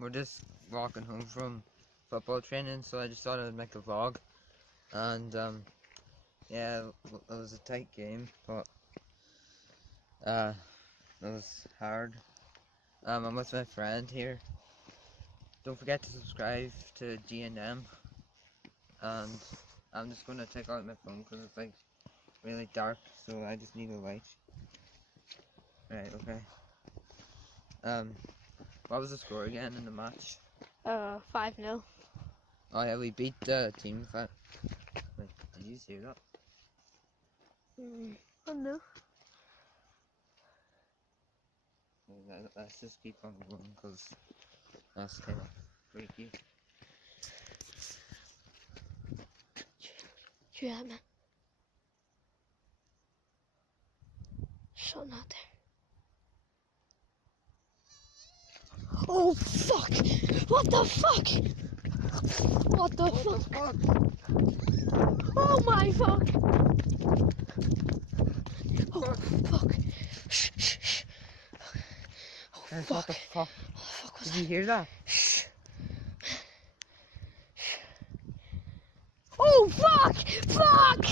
we're just walking home from football training, so I just thought I'd make a vlog. And yeah, it was a tight game, but it was hard. I'm with my friend here. Don't forget to subscribe to G&M. And I'm just gonna take out my phone because it's like really dark, so I just need a light. Right, okay. What was the score again in the match? 5-0. Oh yeah, we beat the team. Wait, did you see that? Oh no. Let's just keep on going because that's kind of freaky. Yeah, man. Something out there. Oh fuck! What the fuck? What the fuck? Oh my fuck! Oh fuck! Shh, shh, shh. Oh fuck! What the fuck? What the fuck was Did that? you hear that? Shh. Oh fuck! Fuck!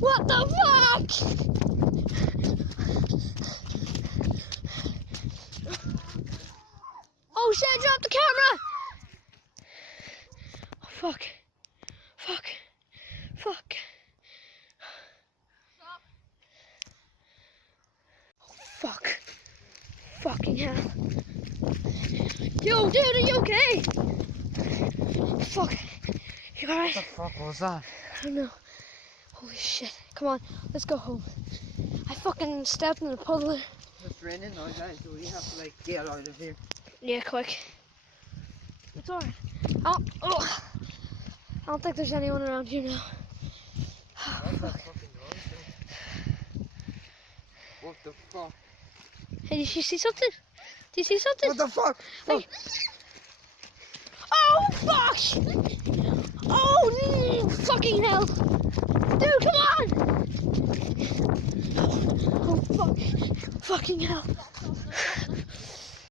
What the fuck? Oh shit, drop the camera! Oh fuck. Fuck. Fuck. Oh fuck. Fucking hell. Yo, dude, are you okay? Fuck. You alright? What the fuck was that? I don't know. Holy shit. Come on, let's go home. I fucking stepped in the puddle. It's raining now, guys, so we have to like get out of here. Yeah, quick. It's alright. I don't think there's anyone around here now. What's that fucking noise? What the fuck? Hey, did you see something? Did you see something? What the fuck? Hey. Oh, fuck! Oh, fucking hell! Dude, come on! Oh, fuck. Fucking hell.